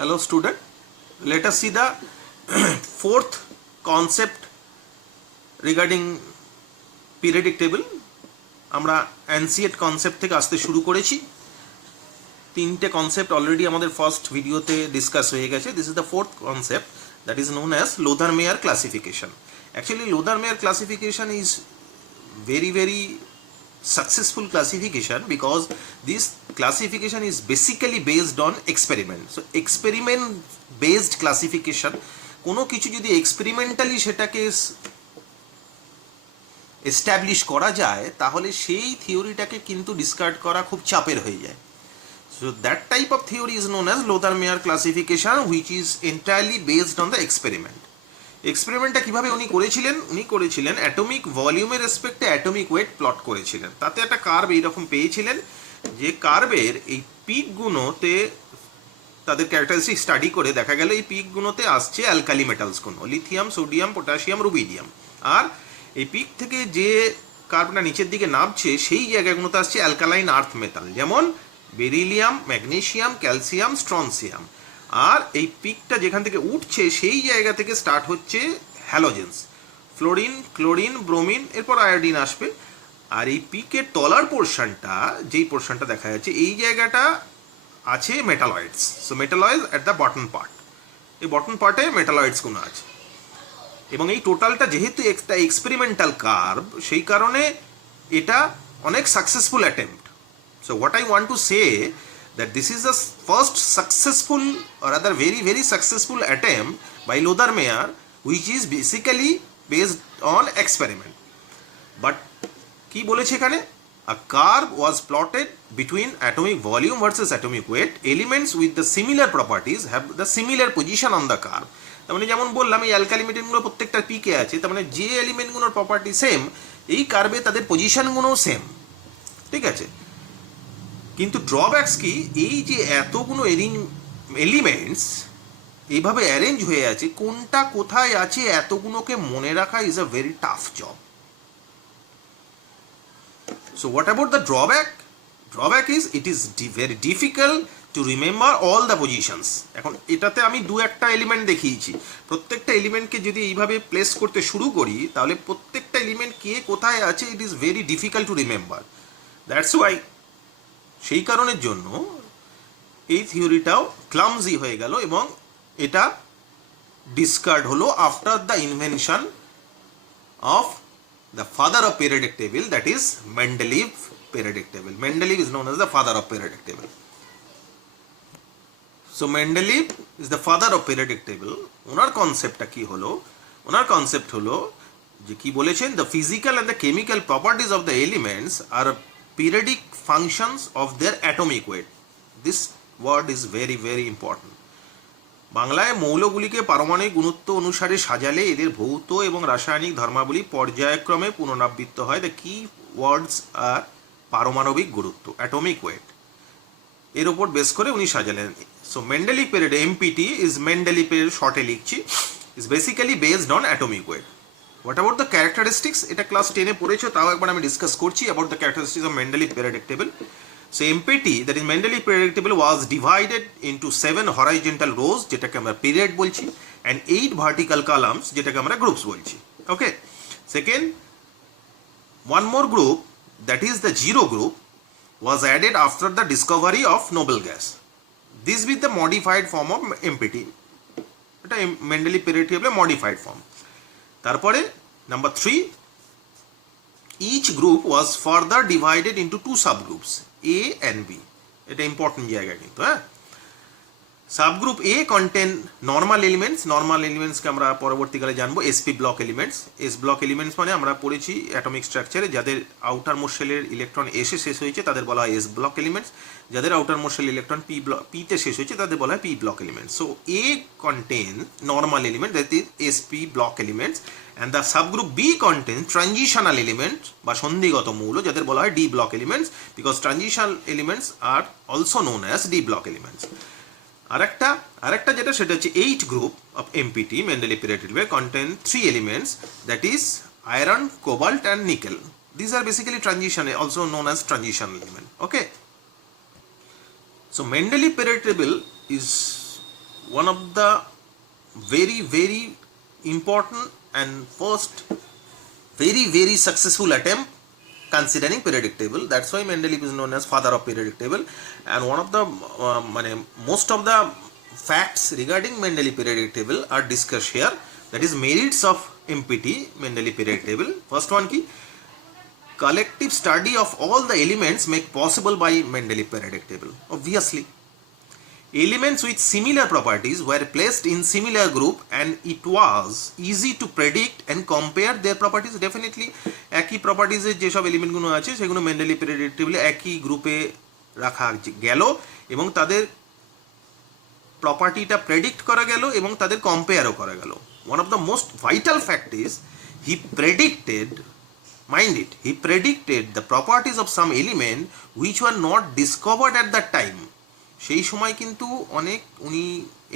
Hello student, let us see the fourth concept regarding periodic table. আমরা অ্যানসিয়েট concept থেকে আসতে শুরু করেছি। তিনটে কনসেপ্ট অলরেডি আমাদের ফার্স্ট ভিডিওতে ডিসকাস হয়ে গেছে। This is the fourth concept that is known as Lothar Meyer classification. Actually Lothar Meyer classification is very successful classification because this classification is basically based on experiment. So experiment based classification, কোনো কিছু যদি experimentally সেটাকে establish করা যায় তাহলে সেই থিওরিটাকে কিন্তু discard করা খুব চাপের হয়ে যায়। So that type of theory is known as লোথার-মেয়ার classification which is entirely based on the experiment. এক্সপেরিমেন্টটা কিভাবে উনি করেছিলেন অ্যাটমিক ভলিউমের রেসপেক্টে অ্যাটমিক ওয়েট প্লট করেছিলেন। তাতে একটা কার্ভ এইরকম পেয়েছিলেন যে কার্ভের এই পিকগুলোতে তাদের ক্যারেক্টারিস্টিক স্টাডি করে দেখা গেল এই পিকগুলোতে আসছে অ্যালকালি মেটালসগুলো, লিথিয়াম, সোডিয়াম, পটাশিয়াম, রুবিডিয়াম। আর এই পিক থেকে যে কার্ভটা নিচের দিকে নামছে সেই জায়গাগুলোতে আসছে অ্যালকালাইন আর্থ মেটাল, যেমন বেরিলিয়াম, ম্যাগনেসিয়াম, ক্যালসিয়াম, স্ট্রনসিয়াম। আর এই পিকটা যেখান থেকে উঠছে সেই জায়গা থেকে স্টার্ট হচ্ছে হ্যালোজেন্স, ফ্লোরিন, ক্লোরিন, ব্রোমিন, এরপর আয়োডিন আসবে। আর এই পিকের তলার পোর্শনটা, যেই পোর্শনটা দেখা যাচ্ছে এই জায়গাটা আছে metalloids. So metalloids at the bottom part, এই বটম পার্টে মেটালয়েডসগুলো আছে। এবং এই টোটালটা যেহেতু একটা এক্সপেরিমেন্টাল কার্ভ, সেই কারণে এটা অনেক successful attempt. So what I want to say that this is the first successful or rather very successful attempt by Lothar-Meyer which is basically based on experiment. But কি বলেছে এখানে, a curve was plotted between atomic volume versus atomic weight. Elements with the similar properties have the similar position on the curve. তার মানে যেমন বললাম এই alkali মেটালগুলো প্রত্যেকটা পিকে আছে, তার মানে যে এলিমেন্টগুলোর প্রপার্টি সেম এই কার্ভে তাদের পজিশনগুলোও সেম, ঠিক আছে। কিন্তু ড্রব্যাকস কি, এই যে এতগুলো এলিমেন্টস এইভাবে অ্যারেঞ্জ হয়ে আছে, কোনটা কোথায় আছে এতগুলোকে মনে রাখা is a very tough job. So what about the drawback? Drawback is it is very difficult to remember all the positions. এখন এটাতে আমি দু একটা এলিমেন্ট দেখিয়েছি, প্রত্যেকটা এলিমেন্টকে যদি এইভাবে প্লেস করতে শুরু করি তাহলে প্রত্যেকটা এলিমেন্ট কে কোথায় আছে it is very difficult to remember. That's why সেই কারণের জন্য এই থিওরিটাও ক্লামজি হয়ে গেল এবং এটা ডিসকার্ড হলো after the invention of the father of periodic table, that is Mendeleev periodic table. Mendeleev is known as the father of periodic table. So Mendeleev is the father of periodic table. ওনার কনসেপ্টটা কি হলো? ওনার concept হলো যে কি বলেছেন, the physical and the chemical properties of the elements are periodic functions of their atomic weight. This word is very important. বাংলায় মৌলগুলিকে পারমাণবিক গুরুত্ব অনুসারে সাজালে এদের ভৌত এবং রাসায়নিক ধর্মাবলী পর্যায়ক্রমে পুনরাবৃত্ত হয়। দ্য কি ওয়ার্ডস আর পারমাণবিক গুরুত্ব, অ্যাটমিক ওয়েট, এর উপর বেস করে উনি সাজালেন। So Mendeleev period, MPT is Mendeleev period, শর্টে লিখছি, is basically based on atomic weight. What about the characteristics? এটা ক্লাস 10-এ পড়েছো, তাও একবার আমি ডিসকাস করছি about the characteristics of Mendeleev periodic table. So MPT, that is Mendeleev periodic table, was divided into 7 horizontal rows, যেটাকে আমরা period বলছি, and 8 vertical columns, যেটাকে আমরা গ্রুপস বলছি। ওকে, second, one more group, that is the zero group, was added after the discovery of noble gas. This with the modified form of MPT. এটা Mendeleev periodic table modified form. তারপরে number 3, each group was further divided into 2 subgroups, A and B. এটা important জায়গা কিন্তু, হ্যাঁ। Subgroup A contain normal elements, normal এলিমেন্টসকে আমরা পরবর্তীকালে জানবো SP block elements. S block elements মানে আমরা পড়েছি অ্যাটমিক স্ট্রাকচারে যাদের আউটার মোস্ট শেলের ইলেকট্রন এসে শেষ হয়েছে তাদের বলা হয় এস ব্লক এলিমেন্টস, যাদের আউটার মোস্ট শেল ইলেকট্রন পিতে শেষ হয়েছে তাদের বলা হয় P block elements. So A contain normal element, that is SP block elements, and the subgroup B contain transitional element বা সন্ধিগত মৌল, যাদের বলা হয় D block elements, because transitional elements are also known as D block elements. আরেকটা যেটা সেটা হচ্ছে 8 group of empty, Mendeleev periodic table, contain 3 elements, that is iron, cobalt and nickel. These are basically transition, also known as transition element. Okay, so Mendeleev periodic table is one of the very, very important and first very successful attempt considering periodic table. That's why Mendeleev is known as father of periodic table. And one of the most of the facts regarding Mendeleev periodic table are discussed here. That is merits of MPT Mendeleev periodic table. First one key, collective study of all the elements made possible by Mendeleev periodic table. Obviously, elements with similar properties were placed in similar group and it was easy to predict and compare their properties. Definitely একই প্রপার্টিজের যেসব এলিমেন্টগুলো আছে সেগুলো Mendeleev periodic টেবিলে একই গ্রুপে রাখা গেল এবং তাদের প্রপার্টিটা প্রেডিক্ট করা গেল এবং তাদের কম্পেয়ারও করা গেল। One of the most vital fact is he predicted, mind it, he predicted the properties of some element which were not discovered at that time. সেই সময় কিন্তু অনেক উনি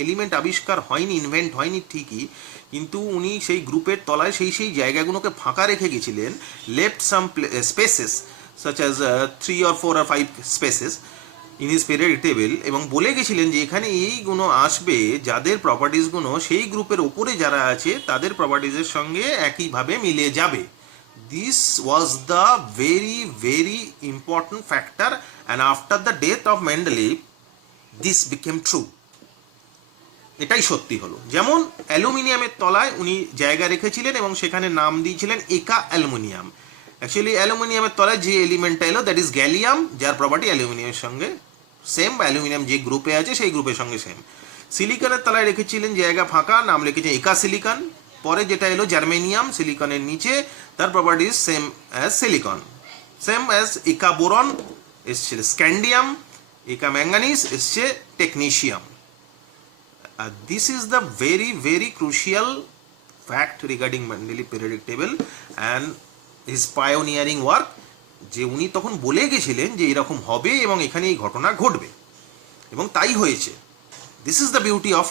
এলিমেন্ট আবিষ্কার হয়নি, ইনভেন্ট হয়নি ঠিকই, কিন্তু উনি সেই গ্রুপের তলায় সেই জায়গাগুলোকে ফাঁকা রেখে গেছিলেন, left some spaces such as 3 or 4 or 5 spaces in his periodic table, এবং বলে গেছিলেন যে এখানে এইগুলো আসবে যাদের প্রপার্টিসগুলো সেই গ্রুপের ওপরে যারা আছে তাদের প্রপার্টিসের সঙ্গে একইভাবে মিলে যাবে। This was the very important factor, and after the death of Mendeleev this became true. এটাই সত্যি হলো। যেমন অ্যালুমিনিয়ামের তলায় উনি জায়গা রেখেছিলেন এবং সেখানে নাম দিয়েছিলেন একা অ্যালুমিনিয়াম। অ্যাকচুয়ালি অ্যালুমিনিয়ামের তলায় যে এলিমেন্টটা এলো দ্যাট ইজ গ্যালিয়াম, যার প্রপার্টি অ্যালুমিনিয়ামের সঙ্গে সেম, বা অ্যালুমিনিয়াম যে গ্রুপে আছে সেই গ্রুপের সঙ্গে সেম। সিলিকনের তলায় রেখেছিলেন জায়গা ফাঁকা, নাম লিখেছেন একা সিলিকন। পরে যেটা এলো জার্মেনিয়াম, সিলিকনের নিচে তার properties same as silicon, same as একা বোরন এসছে স্ক্যান্ডিয়াম, একা ম্যাঙ্গানিজ এসছে technetium. This is the very crucial fact regarding Mendeleev periodic table and his pioneering work, যে উনি তখন বলে গেছিলেন যে এরকম হবে এবং এখানে এই ঘটনা ঘটবে, এবং তাই হয়েছে। This is the beauty of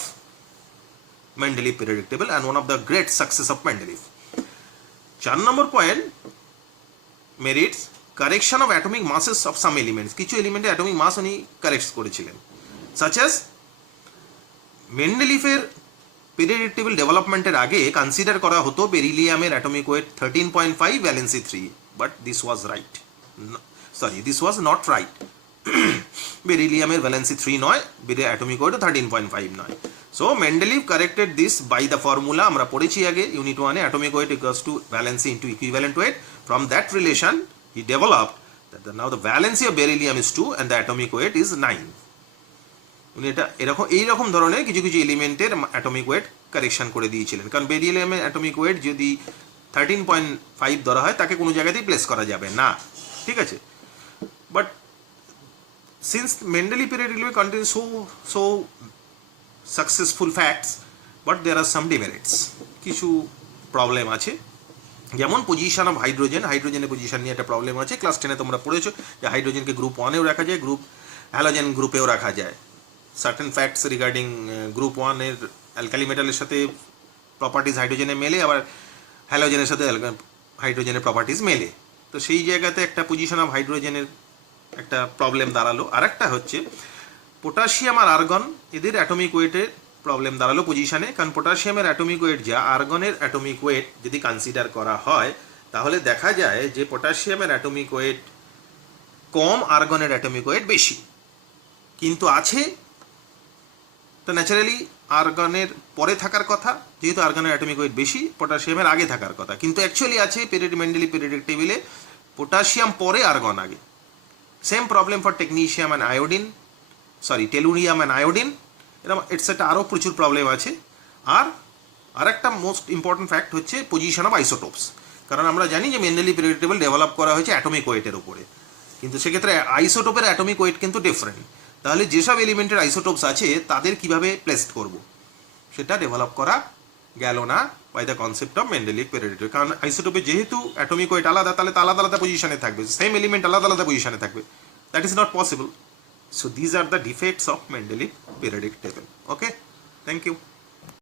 Mendeleev periodic table and one of the great success of Mendeleev. 4 নম্বর point, merits correction of atomic masses of some elements. কিছু এলিমেন্টের অ্যাটমিক মাস উনি কারেক্ট করেছিলেন, সাচ অ্যাজ মেন্ডেলিফের পিরিয়ডিক টেবিল ডেভেলপমেন্টের আগে consider করা হতো বেরিলিয়ামের atomic weight 13.5, valency 3, but this was not right. বেরিলিয়ামের ভ্যালেন্সি 3 নয়, অ্যাটমিক ওয়েটও 13.5 নয়। So Mendeleev corrected this by the formula আমরা পড়েছি আগে unit 1 A, atomic weight equals to valency into equivalent weight. From that relation he developed that now the valency of beryllium is 2 and the atomic weight is 9. উনি এটা এইরকম ধরনের কিছু এলিমেন্টের atomic wait correction করে দিয়েছিলেন, কারণ বেরিলিয়ামের অ্যাটমিক ওয়েট যদি 13.5 ধরা হয় তাকে কোনো জায়গাতেই প্লেস করা যাবে না, ঠিক আছে। But since Mendeleev periodic table contains so successful facts, but there are some demerits, কিছু প্রবলেম আছে। যেমন পজিশন অফ হাইড্রোজেনের পজিশন নিয়ে একটা প্রবলেম আছে। ক্লাস 10-এ তোমরা পড়েছো যে হাইড্রোজেনকে গ্রুপ 1-এও রাখা যায়, গ্রুপ হ্যালোজেন গ্রুপেও রাখা যায়। সার্টেন ফ্যাক্টস রিগার্ডিং গ্রুপ 1-এর অ্যালকালি মেটালের সাথে প্রপার্টিজ হাইড্রোজেনে মেলে, আবার হ্যালোজেনের সাথে হাইড্রোজেনের প্রপার্টিজ মেলে। তো সেই জায়গাতে একটা পজিশন অফ হাইড্রোজেনের একটা প্রবলেম দাঁড়ালো। আর একটা হচ্ছে পটাশিয়াম আর আর্গন, এদের অ্যাটমিক ওয়েটের প্রবলেম দাঁড়ালো পজিশনে, কারণ পটাশিয়ামের অ্যাটমিক ওয়েট যা আর্গনের অ্যাটমিক ওয়েট যদি কনসিডার করা হয় তাহলে দেখা যায় যে পটাশিয়ামের অ্যাটমিক ওয়েট কম, আর্গনের অ্যাটমিক ওয়েট বেশি। কিন্তু আছে তো ন্যাচারালি আর্গনের পরে থাকার কথা, যেহেতু আর্গনের অ্যাটমিক ওয়েট বেশি, পটাশিয়ামের আগে থাকার কথা, কিন্তু অ্যাকচুয়ালি আছে Mendeleev periodic টেবিলে পটাশিয়াম পরে, আর্গন আগে। Same problem for technetium and iodine, tellurium and iodine, এরকম এটসেট্রা আরও প্রচুর প্রবলেম আছে। আর একটা মোস্ট ইম্পর্টেন্ট ফ্যাক্ট হচ্ছে পজিশন অফ আইসোটোপস, কারণ আমরা জানি যে Mendeleev periodic table ডেভেলপ করা হয়েছে অ্যাটমিক ওয়েটের উপরে, কিন্তু সেক্ষেত্রে আইসোটোপের অ্যাটমিক ওয়েট কিন্তু ডিফারেন্ট। তাহলে যেসব এলিমেন্টের আইসোটোপস আছে তাদের কিভাবে প্লেসড করব সেটা ডেভেলপ করা গেল না by the concept of Mendeleev periodic table, কারণ আইসোটোপে যেহেতু অ্যাটমিক ওয়েট আলাদা, তাহলে আলাদা পজিশনে থাকবে, সেম এলিমেন্ট আলাদা পজিশনে থাকবে, that is not possible. So these are the defects of Mendeleev periodic table. Okay, thank you.